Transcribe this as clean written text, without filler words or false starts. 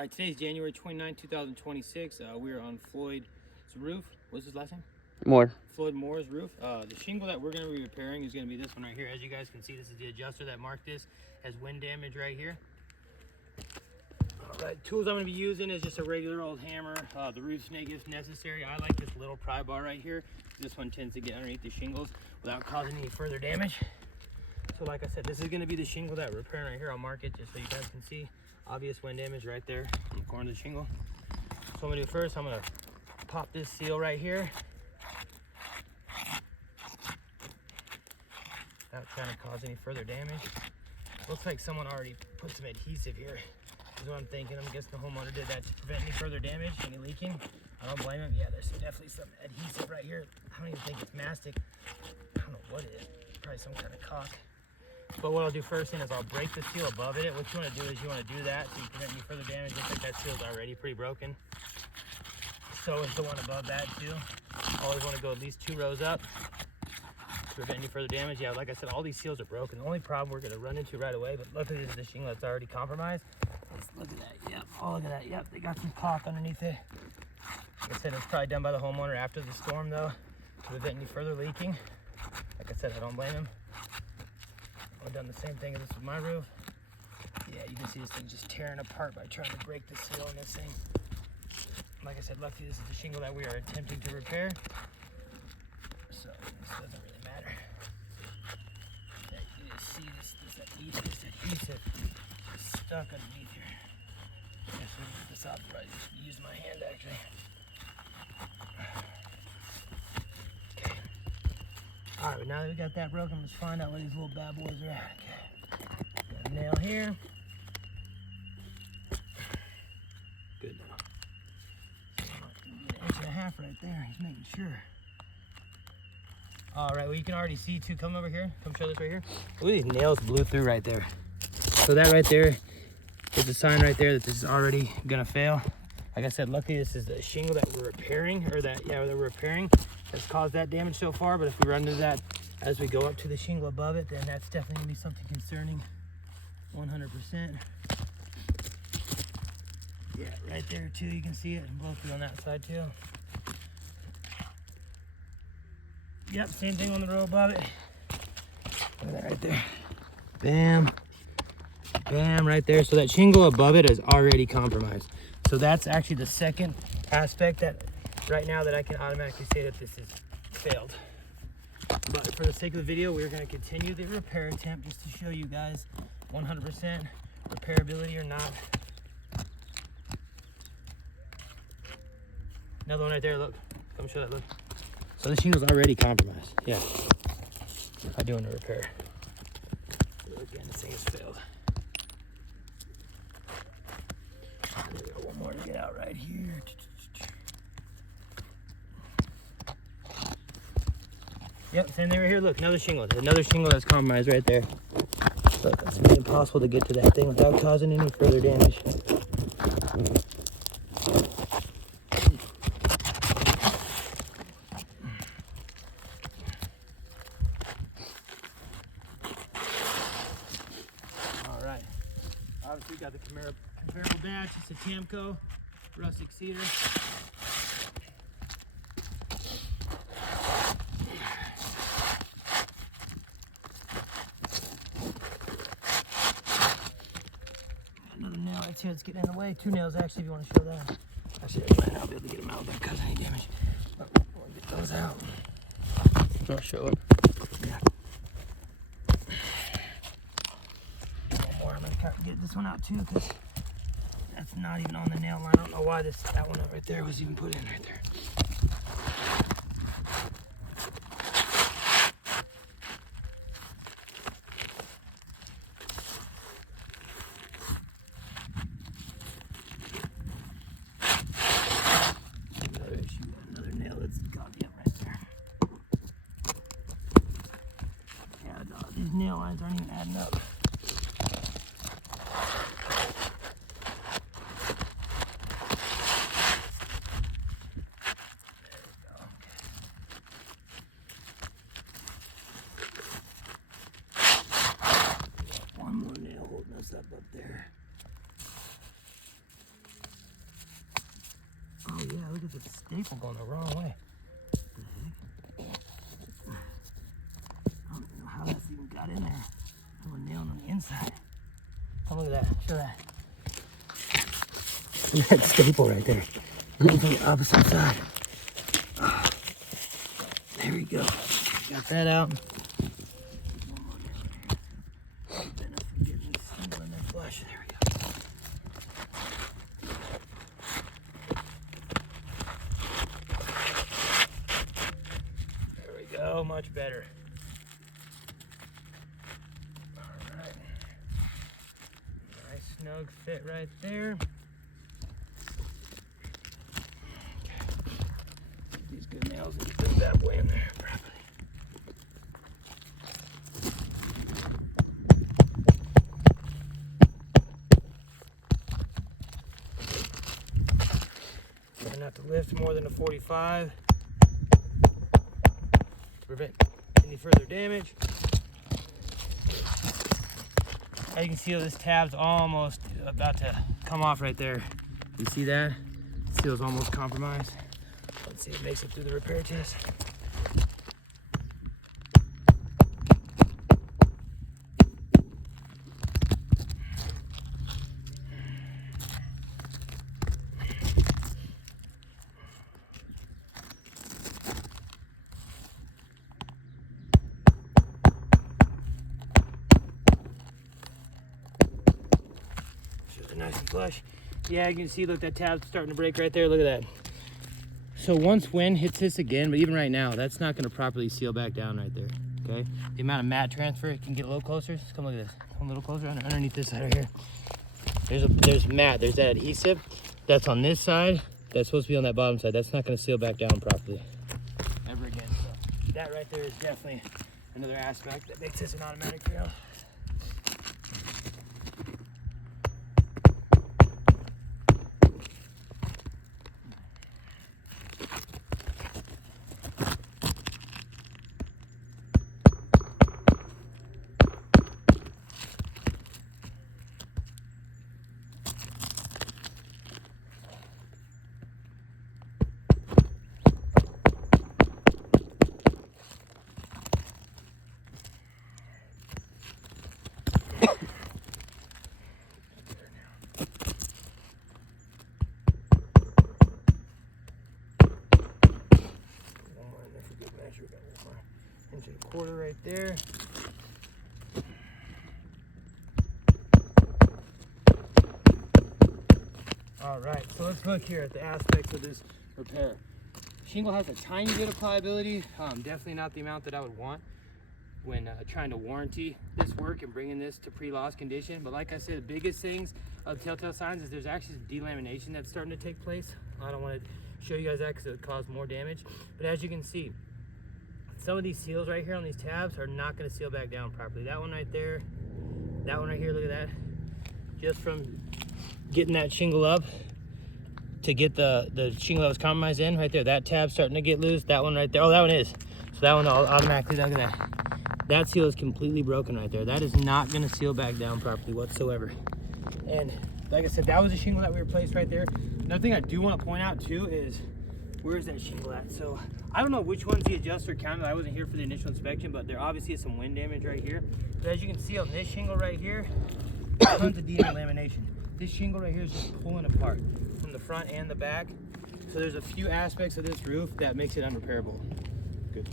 All right, today's January 29, 2026. We're on Floyd's roof. What's his last name? Moore. Floyd Moore's roof. The shingle that we're going to be repairing is going to be this one right here. As you guys can see, this is the adjuster that marked this. Has wind damage right here. All right, tools I'm going to be using is just a regular old hammer, the roof snake if necessary. I like this little pry bar right here. This one tends to get underneath the shingles without causing any further damage. So like I said, this is going to be the shingle that we're repairing right here. I'll mark it just so you guys can see. Obvious wind damage right there on the corner of the shingle. So I'm going to do first, I'm going to pop this seal right here. Without trying to cause any further damage. Looks like someone already put some adhesive here, is what I'm thinking. I'm guessing the homeowner did that to prevent any further damage, any leaking. I don't blame him. Yeah, there's definitely some adhesive right here. I don't even think it's mastic. I don't know what it is. Probably some kind of caulk. But what I'll do first then is I'll break the seal above it. What you want to do is you want to do that so you prevent any further damage. Looks like that seal's already pretty broken. So is the one above that too. Always want to go at least 2 rows up to prevent any further damage. Yeah, like I said, all these seals are broken. The only problem we're going to run into right away, but luckily this is the shingle that's already compromised. Look at that. Yep. Oh, look at that. Yep. They got some caulk underneath it. Like I said, it's probably done by the homeowner after the storm though, to prevent any further leaking. Like I said, I don't blame him. I've done the same thing as this with my roof. Yeah, you can see this thing just tearing apart by trying to break the seal on this thing. Like I said, luckily this is the shingle that we are attempting to repair. So this doesn't really matter. Yeah, you can just see this adhesive is stuck underneath here. I guess we can get this out, but I just use my hand actually. All right, but now that we got that broken, let's find out where these little bad boys are at. Okay. Got a nail here. Good now. So 1.5 right there. He's making sure. All right, well, you can already see too. Come over here. Come show this right here. Look at these nails blew through right there. So that right there is a sign right there that this is already gonna fail. Like I said, luckily this is the shingle that we're repairing, or that we're repairing. Has caused that damage so far, but if we run into that as we go up to the shingle above it, then that's definitely gonna be something concerning. 100%. Yeah, right there too, you can see it, and blow through on that side too. Yep, same thing on the row above it. Look at that right there. Bam, bam, right there. So that shingle above it is already compromised. So that's actually the second aspect that right now that I can automatically say that this is failed. But for the sake of the video, we're going to continue the repair attempt just to show you guys 100% repairability or not. Another one right there, look. Come show that, look. So the shingle's already compromised. Yeah. By doing the repair. Again, this thing has failed. There we go, one more to get out right here. Yep, same thing right here. Look, another shingle. There's another shingle that's compromised right there. Look, it's really impossible to get to that thing without causing any further damage. All right. Obviously, we got the comparable dash. It's a Tamco rustic cedar. Another nail right here that's getting in the way. 2 nails actually, if you want to show that. Actually, I might not be able to get them out without causing any damage. But we'll get those out. I'll show it. Yeah. One more. I'm going to get this one out too because that's not even on the nail line. I don't know why that one right there was even put in right there. Another nail that's got me up right there. Yeah, no, these nail lines aren't even adding up. One more nail holding us up there. with the staple going the wrong way. I don't know how that's even got in there. I was nailing on the inside. Oh, look at that. Show that. That staple right there. Going from the opposite side. There we go. Got that out. Flush. There we go. There we go. Much better. All right. Nice snug fit right there. These good nails and get those that way in there properly. Try not to lift more than a 45 to prevent any further damage. As you can see, this tab's almost about to come off right there. You see that? The seal's almost compromised. Let's see if it makes it through the repair test. Nice and flush. Yeah, you can see, look, that tab's starting to break right there. Look at that. So once wind hits this again, but even right now, that's not going to properly seal back down right there. Okay. The amount of mat transfer, it can get a little closer. Just come look at this. Come a little closer underneath this side right here. There's mat. There's that adhesive that's on this side. That's supposed to be on that bottom side. That's not going to seal back down properly ever again. So that right there is definitely another aspect that makes this an automatic fail. Inch and a quarter right there. All right, so let's look here at the aspects of this repair. Shingle has a tiny bit of pliability, definitely not the amount that I would want when trying to warranty this work and bringing this to pre-loss condition. But like I said, the biggest things of telltale signs is there's actually some delamination that's starting to take place. I don't want to show you guys that because it would cause more damage. But as you can see, some of these seals right here on these tabs are not going to seal back down properly. That one right there, that one right here, look at that. Just from getting that shingle up to get the shingle that was compromised in right there, that tab's starting to get loose. That one right there, oh, that one is. So that one automatically, look at that. That seal is completely broken right there. That is not going to seal back down properly whatsoever. And like I said, that was a shingle that we replaced right there. Another thing I do want to point out too is, where's that shingle at? So I don't know which one's the adjuster counted. I wasn't here for the initial inspection, but there obviously is some wind damage right here. But as you can see on this shingle right here, tons of delamination. This shingle right here is just pulling apart from the front and the back. So there's a few aspects of this roof that makes it unrepairable. Good.